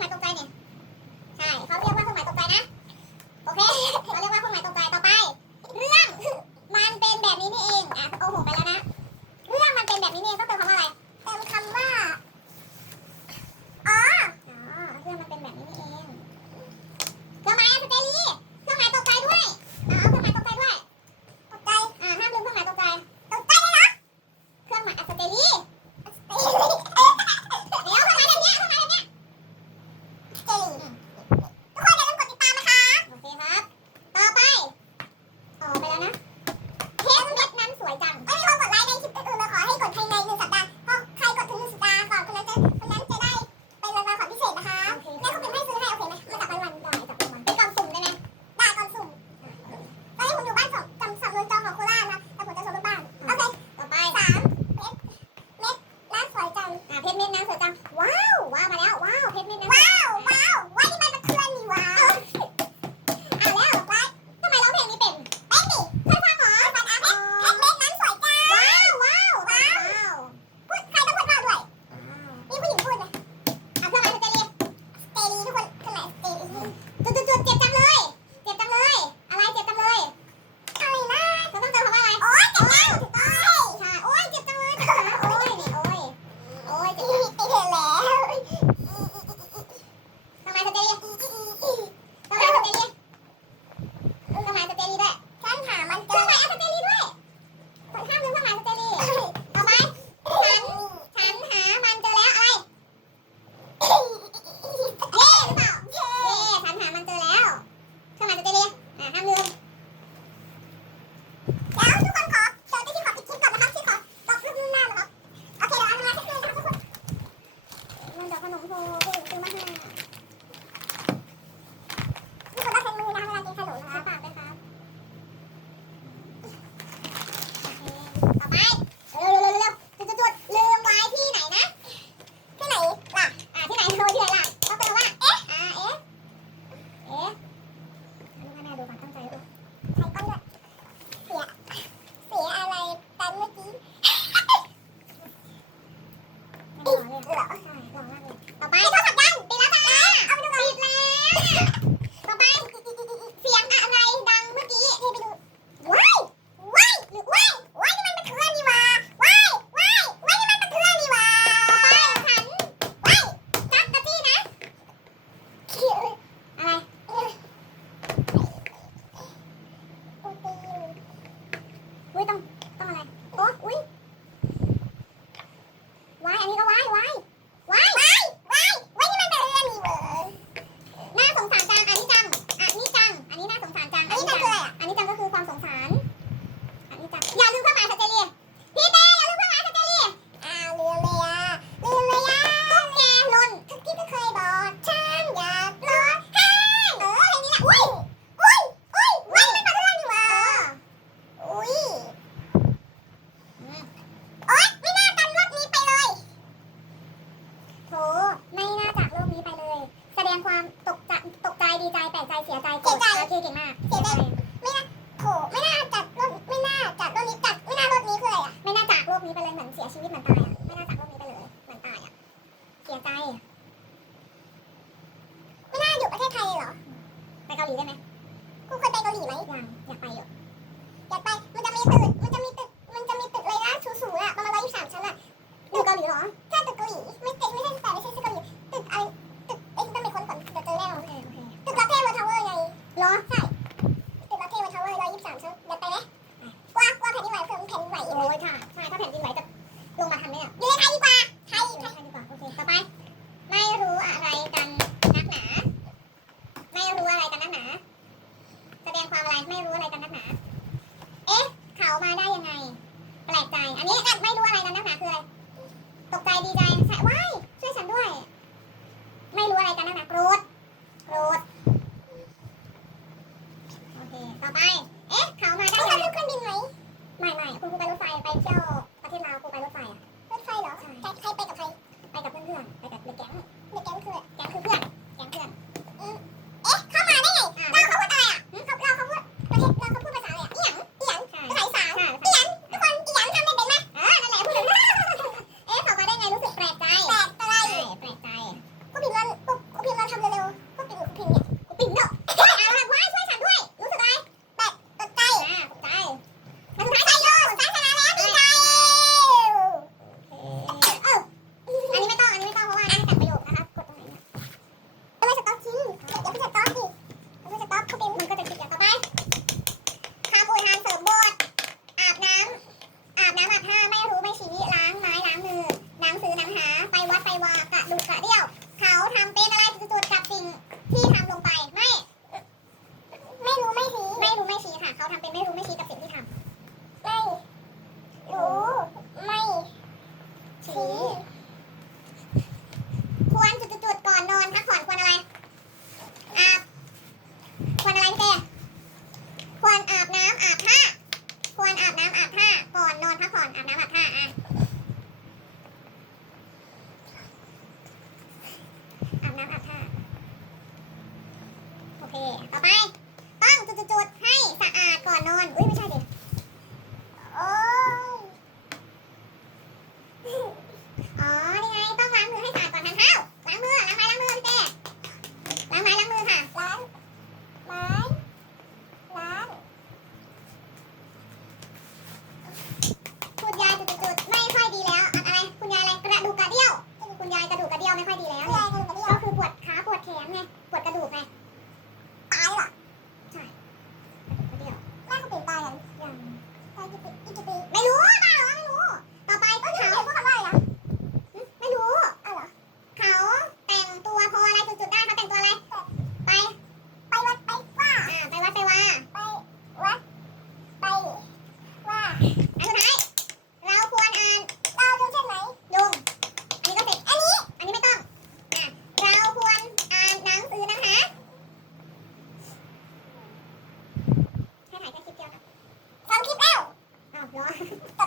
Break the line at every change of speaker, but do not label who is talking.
Mà 差呢 นะเค้กเม็ดนั้นสวยจัง ตกใจดีใจ 呀。